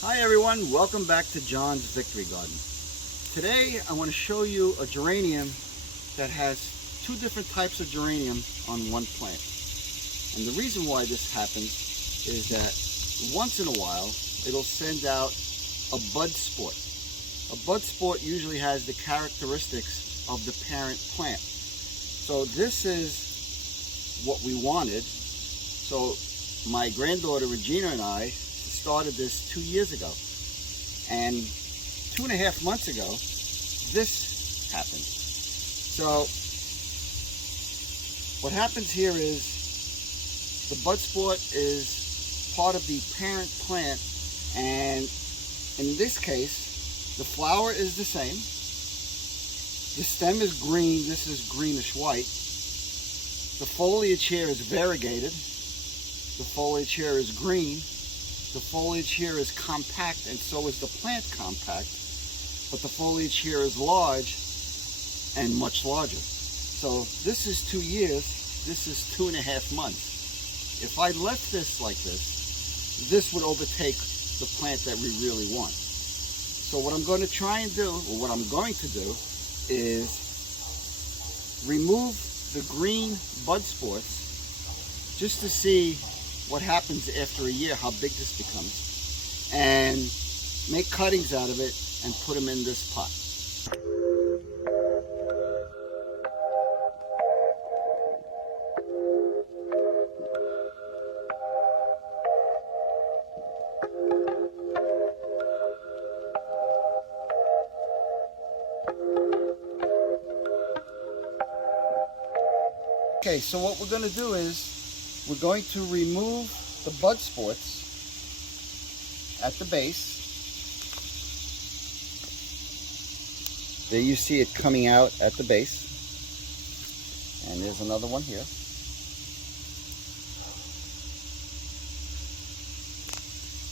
Hi everyone, welcome back to John's Victory Garden. Today I want to show you a geranium that has two different types of geranium on one plant. And the reason why this happens is that once in a while it'll send out a bud sport. A bud sport usually has the characteristics of the parent plant. So this is what we wanted. So my granddaughter Regina and I started this 2 years ago, and 2.5 months ago this happened. So what happens here is the bud sport is part of the parent plant, and in this case the flower is the same, the stem is green, this is greenish white, the foliage here is variegated, the foliage here is green, the foliage here is compact, and so is the plant compact, but the foliage here is large and much larger. So this is 2 years, this is 2.5 months. If I left this like this would overtake the plant that we really want. So what I'm going to try and do, or what I'm going to do, is remove the green bud sports just to see what happens after a year, how big this becomes, and make cuttings out of it and put them in this pot. Okay, so what we're going to do is we're going to remove the bud sports at the base. There you see it coming out at the base. And there's another one here.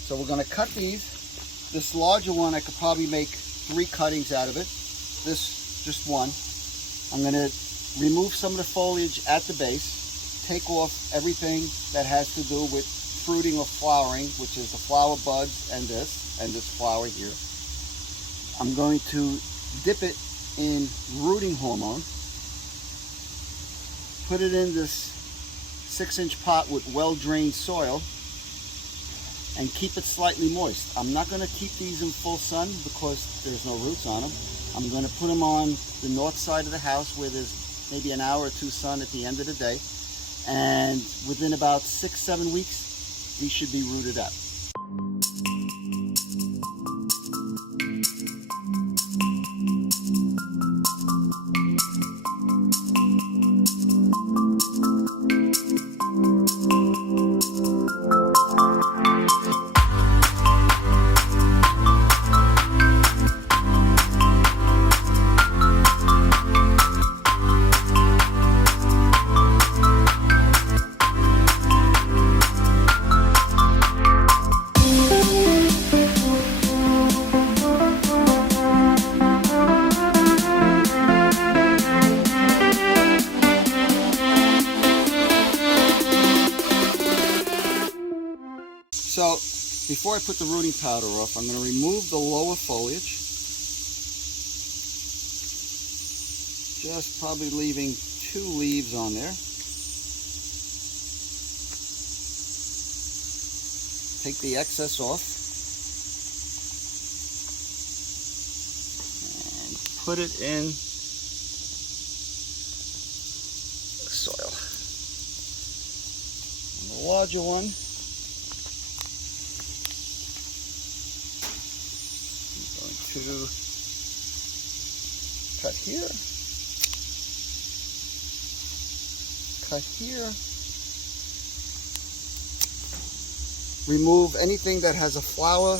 So we're going to cut these. This larger one, I could probably make 3 cuttings out of it. This, just one. I'm going to remove some of the foliage at the base. Take off everything that has to do with fruiting or flowering, which is the flower buds and this flower here. I'm going to dip it in rooting hormone, put it in this 6-inch pot with well-drained soil, and keep it slightly moist. I'm not going to keep these in full sun because there's no roots on them. I'm going to put them on the north side of the house where there's maybe an hour or 2 sun at the end of the day. And within about 6-7 weeks, these should be rooted up. So before I put the rooting powder off, I'm going to remove the lower foliage, just probably leaving 2 leaves on there. Take the excess off and put it in the soil. And the larger one, to cut here, cut here, remove anything that has a flower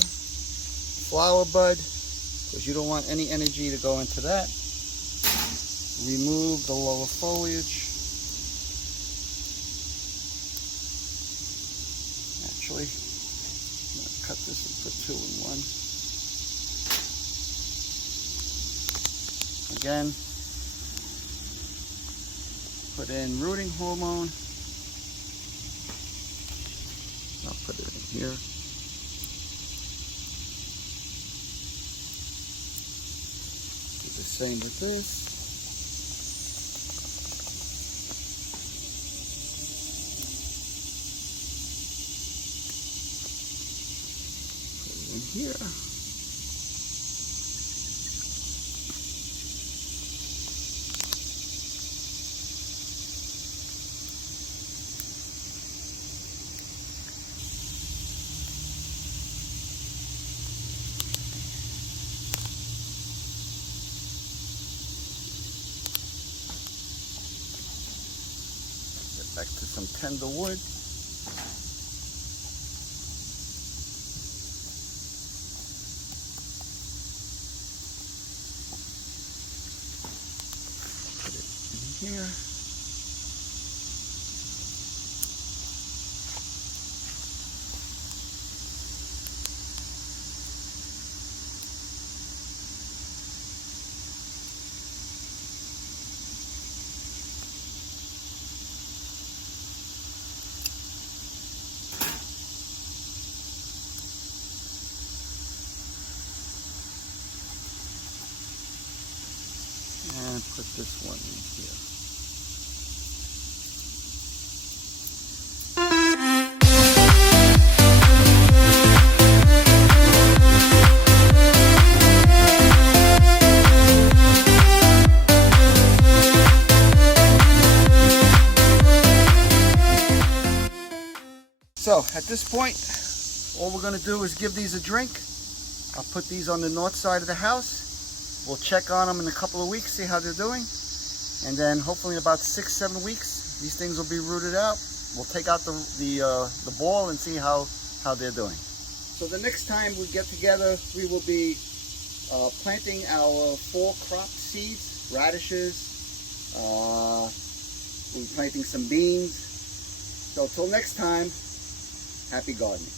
bud, because you don't want any energy to go into that. Remove the lower foliage. Actually, I'm going to cut this and put 2 in 1. Again, put in rooting hormone. I'll put it in here. The same with this. Put it in here. Back to some tender wood. Put it in here. And put this one in here. So at this point, all we're going to do is give these a drink. I'll put these on the north side of the house. We'll check on them in a couple of weeks, see how they're doing. And then hopefully in about 6-7 weeks, these things will be rooted out. We'll take out the ball and see how they're doing. So the next time we get together, we will be planting our fall crop seeds, radishes. We'll be planting some beans. So till next time, happy gardening.